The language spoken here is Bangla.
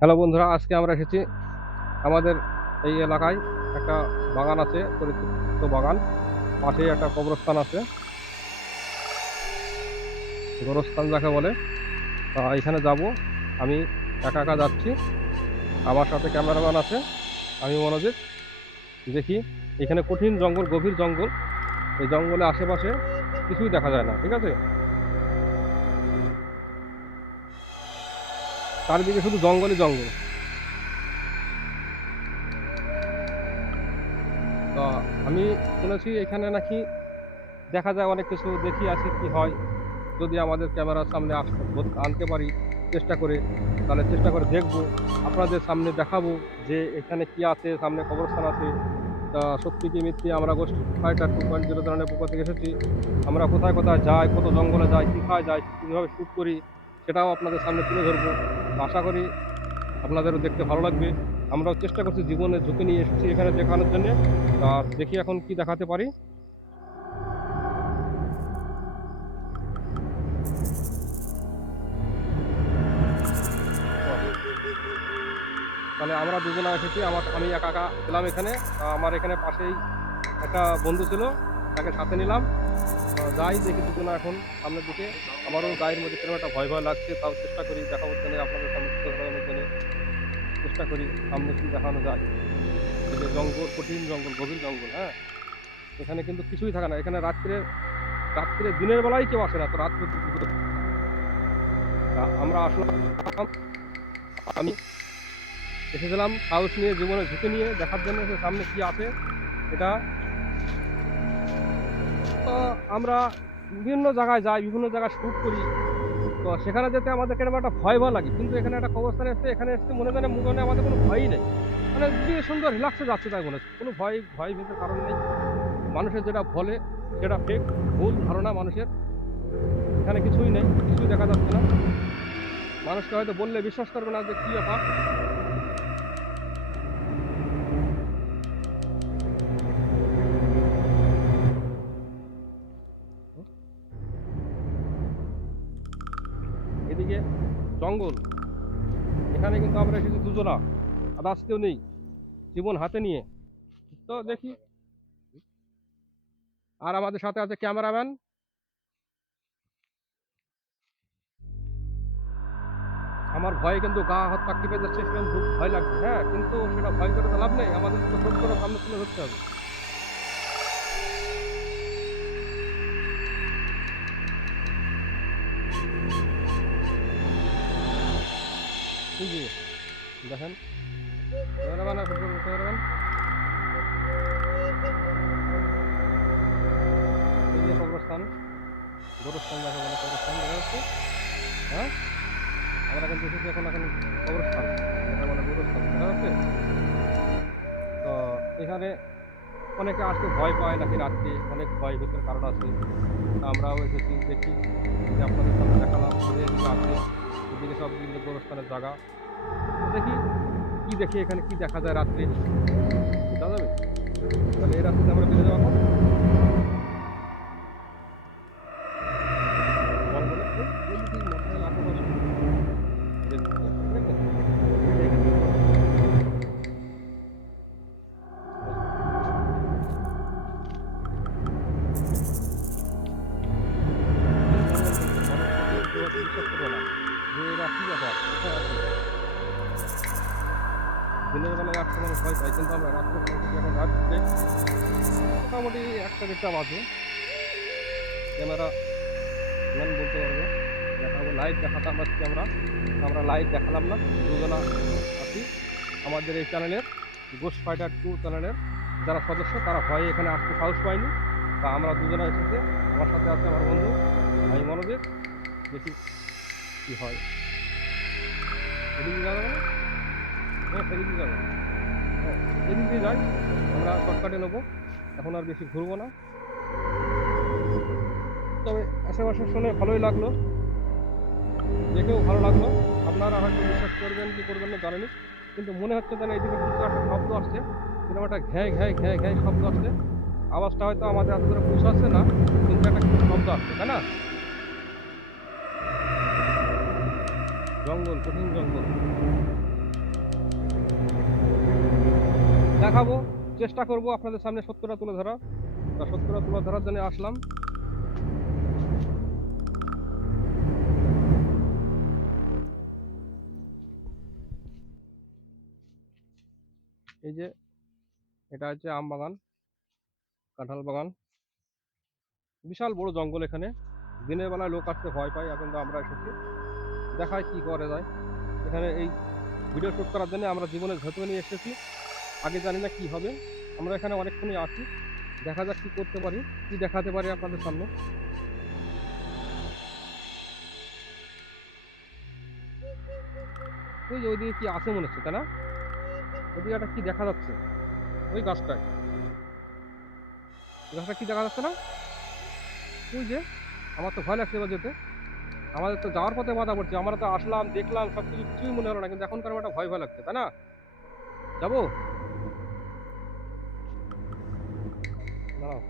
হ্যালো বন্ধুরা, আজকে আমরা এসেছি আমাদের এই এলাকায় একটা বাগান আছে, পরিত্যক্ত বাগান। পাশেই একটা কবরস্থান আছে, গোরস্থান যাকে বলে। তা এখানে যাব। আমি একা একা যাচ্ছি, আমার সাথে ক্যামেরাম্যান আছে। আমি মনোযোগ দেখি। এখানে কঠিন জঙ্গল, গভীর জঙ্গল। এই জঙ্গলে আশেপাশে কিছুই দেখা যায় না, ঠিক আছে? চারিদিকে শুধু জঙ্গলই জঙ্গল। তা আমি শুনেছি এখানে নাকি দেখা যায় অনেক কিছু। দেখি আসি কি হয়। যদি আমাদের ক্যামেরার সামনে আনতে পারি চেষ্টা করে, তাহলে চেষ্টা করে দেখবো, আপনাদের সামনে দেখাবো যে এখানে কি আছে, সামনে কবরস্থান আছে। তা সত্যি কি মিথ্যে, আমরা গোষ্ঠী ফাইটার 2.0 চ্যানেলের পক্ষ থেকে এসেছি। আমরা কোথায় কোথায় যাই, কত জঙ্গলে যাই, কোথায় যাই, কীভাবে শ্যুট করি, সেটাও আপনাদের সামনে তুলে ধরবো। তো আশা করি আপনাদেরও দেখতে ভালো লাগবে। আমরাও চেষ্টা করছি, জীবনের ঝুঁকি নিয়ে এসেছি এখানে দেখানোর জন্য। তা দেখি এখন কি দেখাতে পারি। তাহলে আমরা দুজনে এসেছি, আমি একা একা ছিলাম এখানে। আমার এখানে পাশেই একটা বন্ধু ছিল, তাকে সাথে নিলাম। যাই দেখি দুজনে এখন সামনের দিকে। আমারও গায়ের মধ্যে কিরকম একটা ভয় ভয় লাগছে, তাও চেষ্টা করি দেখাবার জন্য, আপনাদের সামনে তুলে ধরানোর জন্য চেষ্টা করি সামনে কি দেখানো যায়। এই যে জঙ্গল, কঠিন জঙ্গল, গভীর জঙ্গল, হ্যাঁ। এখানে কিন্তু কিছুই থাকে না। এখানে রাত্রে রাত্রে দিনের বেলায় কেউ আসে না, তো রাত্রে তো বিপদ। আমরা আসলাম, আমি এসেছিলাম সাহস নিয়ে, জীবনের ঝুঁকি নিয়ে দেখার জন্য যে সামনে কি আছে এটা। তো আমরা বিভিন্ন জায়গায় যাই, বিভিন্ন জায়গায় শ্যুট করি। তো সেখানে যেতে আমাদের কেরকম একটা ভয় ভয় লাগে, কিন্তু এখানে একটা কবরস্থানে এসে, এখানে এসে মনে আমাদের কোনো ভয়ই নেই। মানে খুবই সুন্দর রিল্যাক্সে যাচ্ছে, তাই মনে হচ্ছে কোনো ভয় ভীতির কারণ নেই। মানুষের যেটা বলে সেটা ফেক, ভুল ধারণা মানুষের। এখানে কিছুই নেই, কিছুই দেখা যাচ্ছে না। মানুষকে হয়তো বললে বিশ্বাস করবে না যে কি ব্যাপার। এদিকে জঙ্গল, এখানে কিন্তু আমরা এসেছি দুজনা, আদার্স কেউ নেই, জীবন হাতে নিয়ে। তো দেখি। আর আমাদের সাথে আছে ক্যামেরাম্যান। আমার ভয়ে কিন্তু গা হাত পা কেঁপে যাচ্ছে, সেরকম খুব ভয় লাগছে, হ্যাঁ। কিন্তু সেটা ভয় করে তো লাভ নেই, আমাদের তো সত্যটা সামনে তুলে ধরতে হবে। এই যে দেখেন, ক্যামেরাম্যান আর ক্যামেরাম্যান, এই যে কবরস্থান, গোরস্থান দেখা বলে, কবরস্থান দেখা যাচ্ছে, হ্যাঁ। আমরা কিন্তু এসেছি এখন এখন কবরস্থান, যেটা বলে গোরস্থান, দেখা যাচ্ছে। তো এখানে অনেকে আসতে ভয় পায় নাকি রাত্রে, অনেক ভয় ভীতির কারণ আছে। তা আমরাও এসেছি দেখি, যে আপনাদের সামনে দেখালাম যে এদিকে আছে, এদিকে সব কিন্তু গোরস্থানের জায়গা। তো দেখি কি দেখি এখানে কি দেখা যায় রাত্রে, বোঝা যাবে। তাহলে এই রাস্তাতে আমরা বেরিয়ে যাবো এখন জঙ্গলে। ওই দিকে মোটরসাইকেল আশেপাশে দেখছি, ঠিক আছে? দেখে দেখে কঠিন জঙ্গল, কিন্তু মানুষ কিন্তু কেউ হয়তো বিশ্বাস করবে না যে এরা কি ব্যাপার, কোথায় আছে। দিনের বেলায় আসতে মানুষ ভয় পায়, কিন্তু আমরা রাত্রে পৌঁছেছি এখন রাত্রে মোটামুটি 1টা 1:30 বাজে। ক্যামেরা ম্যান বলতে পারবে, দেখাবো লাইভ দেখাতাম আজকে আমরা। আমরা লাইভ দেখালাম না, দুজনা আছি। আমাদের এই চ্যানেলের, গোস্ট ফাইটার 2 চ্যানেলের যারা সদস্য, তারা ভয়ে এখানে আসতে সাহস পায়নি। তা আমরা দুজনা এসেছে, আমার সাথে আছে আমার বন্ধু, আমি মনোজিৎ। দেখি কি হয়। এদিকে যাবে না? হ্যাঁ, এদিকে যাবে। হ্যাঁ, এদিকে যাই। আমরা শর্টকাটে নেবো, এখন আর বেশি ঘুরবো না। তবে আশেপাশে শুনে ভালোই লাগলো, দেখেও ভালো লাগলো। আপনারা হয়তো বিশ্বাস করবেন কি করবেন না জানেনি, কিন্তু মনে হচ্ছে যেন এইদিকে কিছু একটা শব্দ আসছে, কিরকম একটা ঘ্যাঁ ঘ্যাঁ ঘ্যাঁ ঘ্যাঁ শব্দ আসছে। আওয়াজটা হয়তো আমাদের এত দূরে পৌঁছাচ্ছে না, কিন্তু একটা কিছু শব্দ আসছে, তাই না? জঙ্গল, কঠিন জঙ্গল। দেখাবো, চেষ্টা করব আপনাদের সামনে সত্যটা তুলে ধরা। তা সত্যটা তুলে ধরার জন্য আসলাম। এই যে এটা হচ্ছে আম বাগান, কাঁঠাল বাগান, বিশাল বড় জঙ্গল এখানে। দিনের বেলায় লোক আসতে ভয় পায়, এখন তো আমরা এসেছি, দেখায় কি করা যায়। এখানে এই ভিডিও শ্যুট করার জন্য আমরা জীবনের ঝুঁকি নিয়ে এসেছি। আগে জানি না কি হবে, আমরা এখানে অনেকক্ষণই আছি, দেখা যাক কি করতে পারি, কি দেখাতে পারি আপনাদের সামনে। ওই যে ওইদিকে কি আছে মনে হচ্ছে, তাই না? ওইদিকে একটা কি দেখা যাচ্ছে, ওই গাছটায়, গাছটা কি দেখা যাচ্ছে না? ওই যে, আমার তো ভয় লাগছে এবার যেতে। আমাদের তো যাওয়ার পথে বাধা পড়ছে, আমরা তো আসলাম দেখলাম সবকিছু, কিছুই মনে হলো না, কিন্তু এখনকার একটা ভয় ভয় লাগছে, তাই না? যাবো, দাঁড়াও।